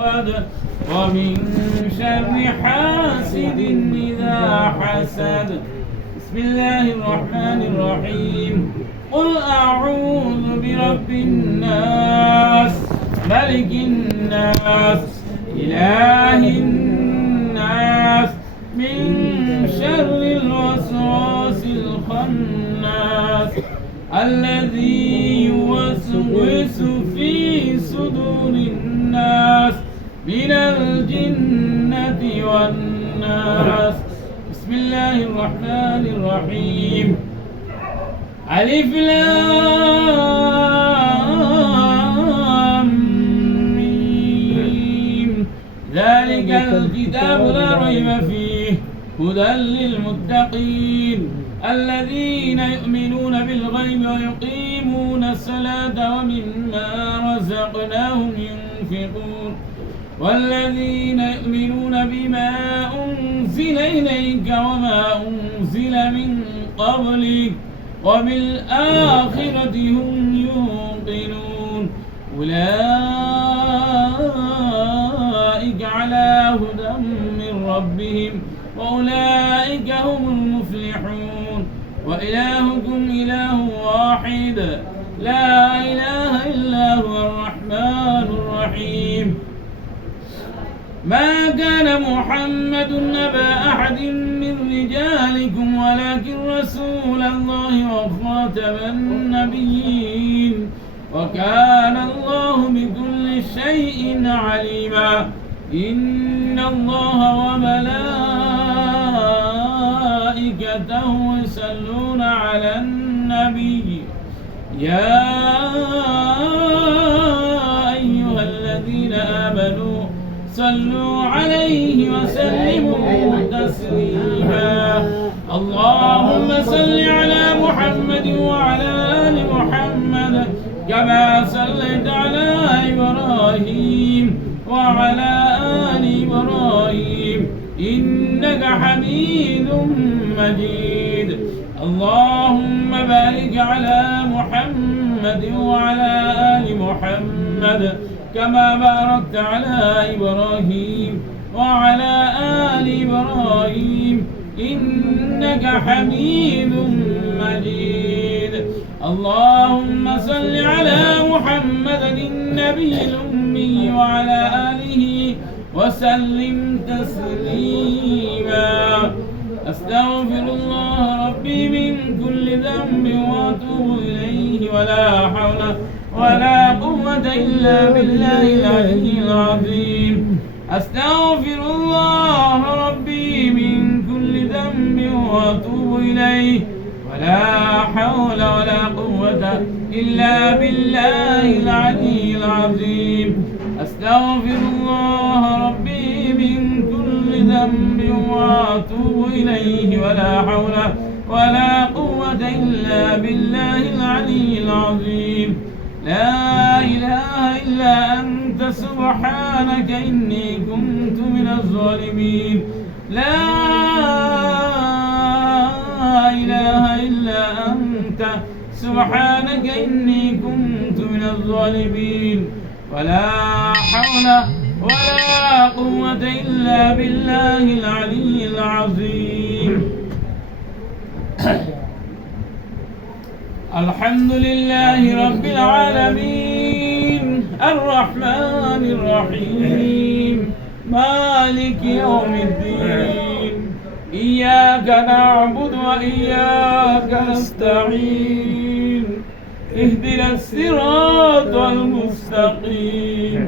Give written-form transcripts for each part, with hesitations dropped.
ومن شر حاسد إذا حسد. بسم الله الرحمن الرحيم. قل أعوذ برب الناس ملك الناس إله الناس من شر الوسواس الخناس الذي يوسوس في صدور الناس من الجنة والناس. بسم الله الرحمن الرحيم. ألف لام ميم. ذلك الكتاب لا ريب فيه هدى للمتقين الذين يؤمنون بالغيب ويقيمون الصلاة ومما رزقناهم ينفقون والذين يؤمنون بما أنزل إليك وما أنزل من قبلك وبالآخرة هم يوقنون أولئك على هدى من ربهم وأولئك هم المفلحون. وإلهكم إله واحد لا إله إلا هو الرحمن الرحيم. ما كان محمد أبا أحد من رجالكم ولكن رسول الله وخاتم النبيين وكان الله بكل شيء عليما. إن الله وملائكته يصلون على النبي يا أيها الذين آمنوا صلوا عليه وسلموا تسليما. اللهم صل على محمد وعلى آل محمد كما صليت على إبراهيم وعلى آل إبراهيم إنك حميد مجيد. اللهم بارك على محمد وعلى آل محمد كما باركت على إبراهيم وعلى آل إبراهيم إنك حميد مجيد. اللهم صل على محمد النبي الأمي وعلى آله وسلم تسليما. أستغفر الله ربي من كل ذنب وأتوب إليه ولا حول ولا قوة إلا بالله العلي العظيم. أستغفر الله ربي من كل ذنب وأتوب إليه ولا حول ولا قوة إلا بالله العلي العظيم. أستغفر الله ربي من كل ذنب وأتوب إليه ولا حول ولا قوة إلا بالله العلي العظيم. لا إله إلا أنت سبحانك إني كنت من الظالمين. لا إله إلا أنت سبحانك إني كنت من الظالمين. ولا حول ولا قوة إلا بالله العلي العظيم. الحمد لله رب العالمين الرحمن الرحيم مالك يوم الدين. إياك نعبد وإياك نستعين. اهدنا الصراط المستقيم.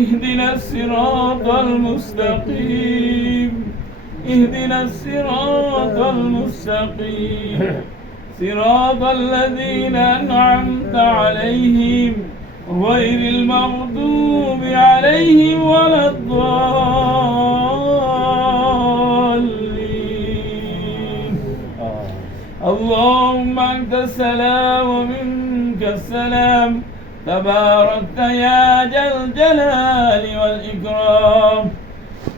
اهدنا الصراط المستقيم. اهدنا الصراط المستقيم صراط الذين أنعمت عليهم غير المغضوب عليهم ولا الضالين. اللهم أنت السلام ومنك السلام تباركت يا ذا الجلال والإكرام.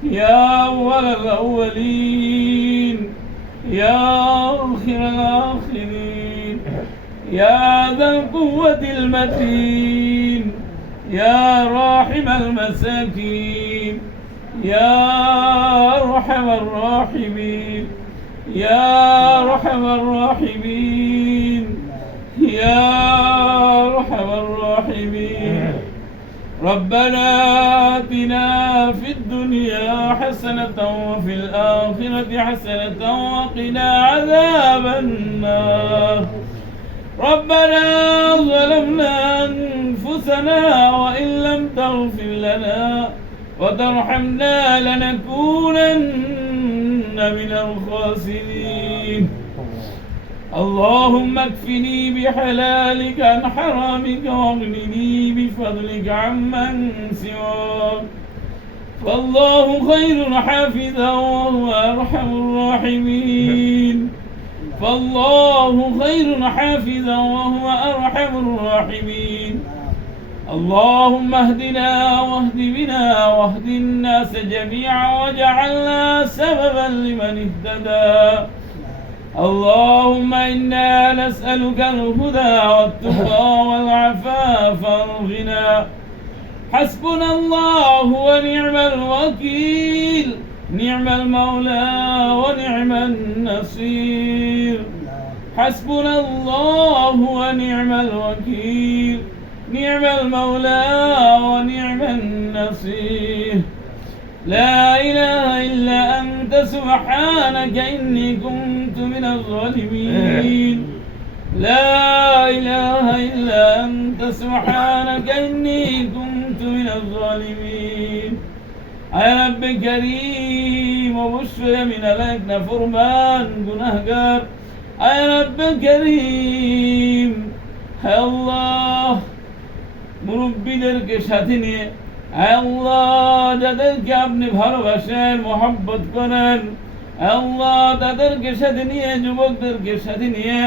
يا أول الأولين يا آخر الآخرين يا ذا القوة المتين يا راحم المساكين يا أرحم الراحمين يا أرحم الراحمين يا أرحم الراحمين. ربنا آتنا في الدنيا حسنة وفي الآخرة حسنة وقنا عذاب النار. ربنا ظلمنا أنفسنا وإن لم تغفر لنا وترحمنا لنكونن من الخاسرين. اللهم اكفني بحلالك عن حرامك واغنني بفضلك عمن سواك، فالله خير حافظا وهو أرحم الراحمين. فالله خير حافظا وهو أرحم الراحمين. اللهم اهدنا واهد بنا واهد الناس جميعا واجعلنا سببا لمن اهتدى. اللهم إنا نسألك الهدى والتقى والعفاف والغنى. حسبنا الله ونعم الوكيل، نعم المولى ونعم النصير. حسبنا الله ونعم الوكيل، نعم المولى ونعم النصير. لا إله إلا أنت سبحانك إني كنت من الظالمين. لا إله إلا أنت سبحانك إني كنت من الظالمين. يا رب كريم وبشر من لك نفرمان গুনাহগার। يا رب كريم يا الله মুরব্বিদেরকে সাথে নিয়ে আল্লাহ যাদেরকে আপনি ভালোবাসেন মহব্বত করেন আল্লাহ তাদেরকে সাথে নিয়ে যুবকদেরকে সাথে নিয়ে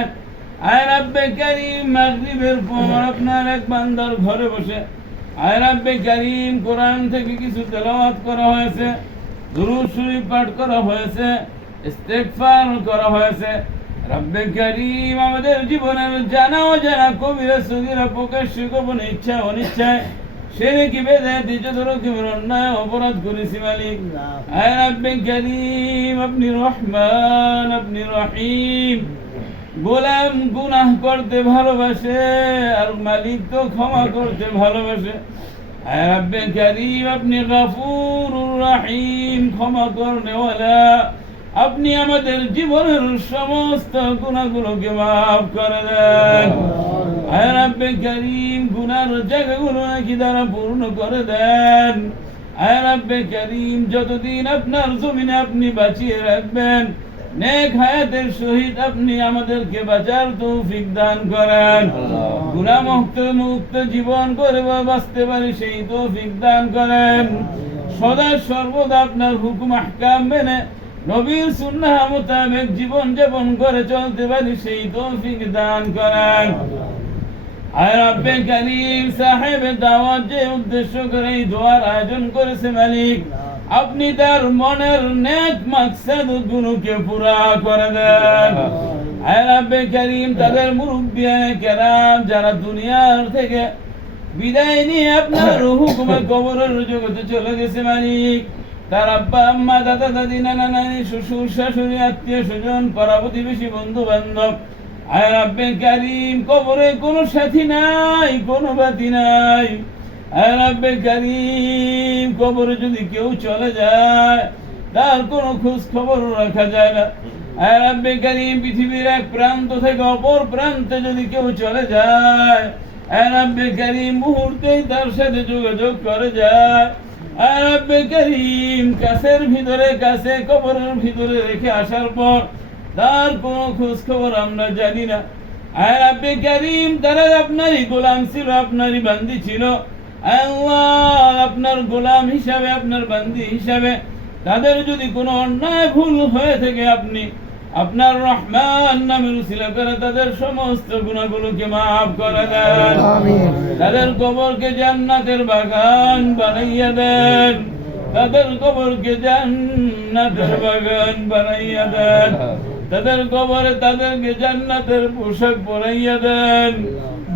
আয় রাব্বে কারীম মাগরিবের পর আপনার এক বান্দার ঘরে বসে আয় রাব্বে কারীম কোরআন থেকে কিছু তেলাওয়াত করা হয়েছে, দুরূদ শরীফ পাঠ করা হয়েছে, ইস্তিগফার করা হয়েছে। রাব্বে কারীম আমাদের জীবনের জানা অজানা কবিরা সগীরা প্রকাশ্য গোপনে ইচ্ছা অনিচ্ছায় শিরকি বেদাতি যতরকমের অন্যায় অপরাধ করেছি মালিক। আয় রাব্বে কারীম আপনি রহমান আপনি রহিম। গোলাম গুনাহ করতে ভালোবাসে আর মালিক তো ক্ষমা করতে ভালোবাসে। আয় রাব্বে কারীম আপনি গফুরুর রহিম, ক্ষমা করনেওয়ালা। আপনি আমাদের জীবনের সমস্ত গুনাহগুলোকে মাফ করে দেন। আয় রাব্বে কারীম গুনার জায়গাগুলো কি দ্বারা পূর্ণ করে দেন। আয় রাব্বে কারীম যতদিন আপনার জমিনে আপনি বাঁচিয়ে রাখবেন নেক হায়াতের সহিত আপনি আমাদেরকে বাঁচার তৌফিক দান করেন। গুনাহ মুক্ত জীবন করে বাঁচতে পারি সেই তৌফিক দান করেন। সদা সর্বদা আপনার হুকুম আহকাম মেনে নবীর সুন্নাহ মোতাবেক জীবন যাপন করে চলতে পারি সেই তৌফিক দান করেন। আয় রাব্বে কারীম সাহেব দাওয়াত যে উদ্দেশ্য করে এই দোয়ার আয়োজন করেছে মালিক আপনি তার মনের নেক মাকসাদ গুলোকে পুরা করে দেন। আয় রাব্বে কারীম তাদের মুরব্বিয়ানে কেরাম যারা দুনিয়ার থেকে বিদায় নিয়ে আপনার হুকুমে কবরের জগতে চলে গেছে মালিক, তার আব্বা আম্মা দাদা দাদি নানা নানি শ্বশুর শাশুড়ি আত্মীয় স্বজন পাড়া প্রতিবেশী বন্ধু বান্ধব। আয় রাব্বে কারীম কবরে কোনো সাথী নাই কোনো বাতি নাই। আয় রাব্বে কারীম কবরে যদি কেউ চলে যায় তার কোনো খোঁজ খবর রাখা যায় না। আয় রাব্বে কারীম পৃথিবীর এক প্রান্ত থেকে অপর প্রান্তে যদি কেউ চলে যায় আয় রাব্বে কারীম মুহূর্তেই তার সাথে যোগাযোগ করে যায়। আয় রাব্বে কারীম কাছের ভিতরে কাছে কবরের ভিতরে রেখে আসার পর তার কোনো খোঁজ খবর আমরা জানি না। আয় রাব্বে কারীম তারা আপনারই গোলাম ছিল, আপনারই বান্দি ছিল। আল্লাহ আপনার গোলাম হিসাবে আপনার বান্দি হিসাবে তাদের যদি কোনো অন্যায় ভুল হয়ে থাকে আপনি আপনার রহমান নামের উসিলা করে তাদের সমস্ত গুনাহগুলোকে মাফ করে দেন। তাদের কবরকে জান্নাতের বাগান বানাইয়া দেন। তাদের কবরকে জান্নাতের বাগান বানাইয়া দেন। তাদের কবরে তাদেরকে জান্নাতের পোশাক পরাইয়া দেন।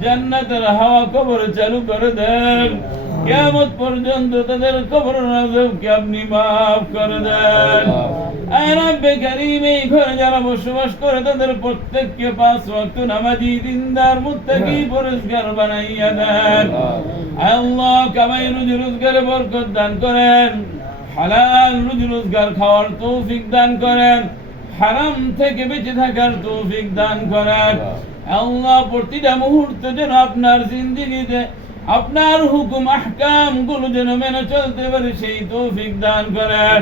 জান্নাতের হাওয়া কবরে চালু করে দেন। কিয়ামত পর্যন্ত তাদের কবরের আযাবকে আপনি মাফ করে দেন। আয় রব্বে কারীম, এই ঘরে যারা বসবাস করে তাদের প্রত্যেককে 5 ওয়াক্ত নামাজি, দিনদার, মুত্তাকি, পরেশগার বানাইয়া দেন। আয় আল্লাহ, কামাই রুজি রোজগারে বরকত দান করেন, হালাল রুজি রোজগার খাওয়ার তৌফিক দান করেন, হারাম থেকে বেঁচে থাকার তৌফিক দান করেন। আল্লাহ, প্রতিটা মুহূর্তে যেন আপনার জিন্দেগিতে আপনার হুকুম আহকাম গুলো যেন মেনে চলতে পারে সেই তৌফিক দান করেন।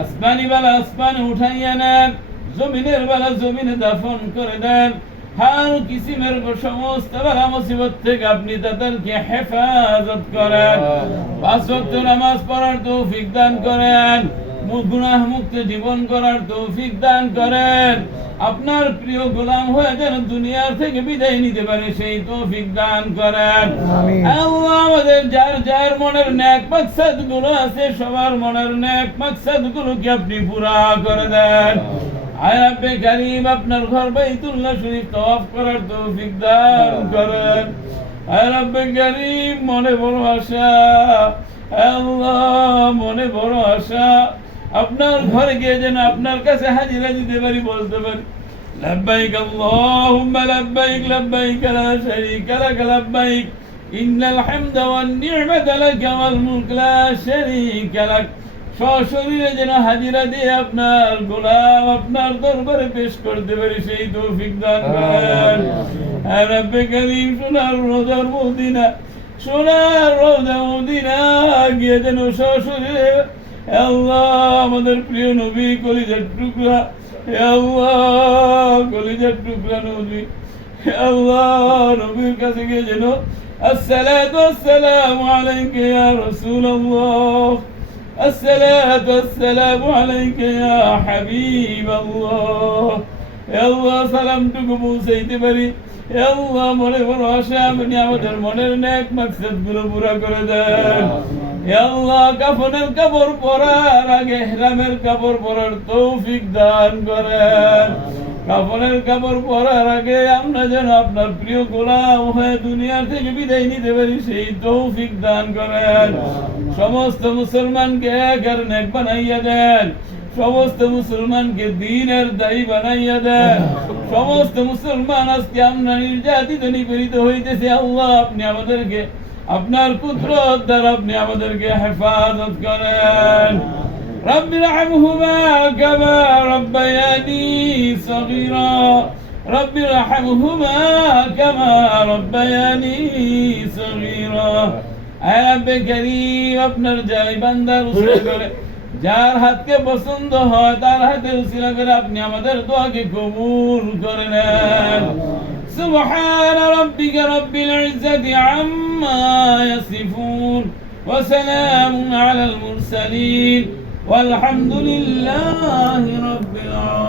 আসমানি বেলা আসমানে উঠাইয়া নেন, জমিনের বেলা জমিনে দাফন করে দেন। হার কিসিমের সমস্ত বেলা মুসিবত থেকে আপনি তাদেরকে হেফাজত করেন। 5 ওয়াক্ত নামাজ পড়ার তৌফিক দান করেন, গুনাহ মুক্ত জীবন করার তৌফিক দান করেন। আপনার প্রিয় গোলাম হয়ে যেন দুনিয়া থেকে বিদায় নিতে পারে সেই তৌফিক দান করেন। আল্লাহ, আমাদের যার যার মনের নেক মাকসাদ গুলো আছে, সবার মনের নেক মাকসাদ গুলোকে আপনি পুরা করে দেন। আয় রব্বে কারীম, আপনার ঘর বাইতুল্লাহ শরীফ তওয়াফ করার তৌফিক দান করেন। আয় রব্বে কারীম, মনে বড় আশা, আল্লাহ মনে বড় আশা, আপনার ঘরে গিয়ে যেন আপনার কাছে হাজিরা দিতে পারি, বলতে পারি লাব্বাইক আল্লাহুম্মা লাব্বাইক, লাব্বাইক লা শারীকা লাক লাব্বাইক, ইন্নাল হামদা ওয়ান নি'মাতা লাকা ওয়াল মুলক লা শারীকা লাক। সশরীরে যেন হাজিরা দিয়ে আপনার গোলাম আপনার দরবারে পেশ করতে পারি সেই তৌফিক দান করেন। আর রব্বে কারীম, সোনার রোজার মদিনা, সোনার রোজা মদিনা গিয়ে যেন সশরীরে আল্লাহ আমাদের প্রিয় নবী কলিজার টুকরা, আল্লাহ কলিজার টুকরা নবী, আল্লাহ নবীর কাছে গিয়ে যেন আসসালাতু ওয়াসসালামু আলাইকা ইয়া রাসূলুল্লাহ, আসসালাতু ওয়াসসালামু আলাইকা ইয়া হাবিবাল্লাহ, আল্লাহ সালামটুকু পৌঁছাইতে পারি। আল্লাহ, মনে বড় আশা, আপনি আমাদের মনের নেক মাকসাদ গুলো পুরা করে দেন। আল্লাহ, কাফনের কাপড় পরার আগে ইহরামের কাপড় পরার তৌফিক দান করেন। কাফনের কাপড় পরার আগে আমরা যেন আপনার প্রিয় গোলাম হয়ে দুনিয়া থেকে বিদায় নিতে পারি সেই তৌফিক দান করেন। সমস্ত মুসলমানকে একের নেক বানাইয়া দেন, সমস্ত মুসলমানকে দ্বীনের দায়ী বানাইয়া দেন। সমস্ত মুসলমান আজকে আমরা নির্যাতিত নিপীড়িত হইতেছে, আল্লাহ আপনি আমাদেরকে আপনার কুদরত দ্বারা আপনি আমাদেরকে হেফাজত করেন। রব্বি রহমহুমা কামা রব্বায়ানি সগীরা, রব্বি রহমহুমা কামা রব্বায়ানি সগীরা। আয় রব্বে কারীম, আপনার যাই বান্দার উসিলা করে যার হাতকে পছন্দ হয় তার হাতে উসিলা করে আপনি আমাদের দোয়াকে কবুল করে নেন। سبحان ربك رب العزة عما يصفون وسلام على المرسلين والحمد لله رب العالمين.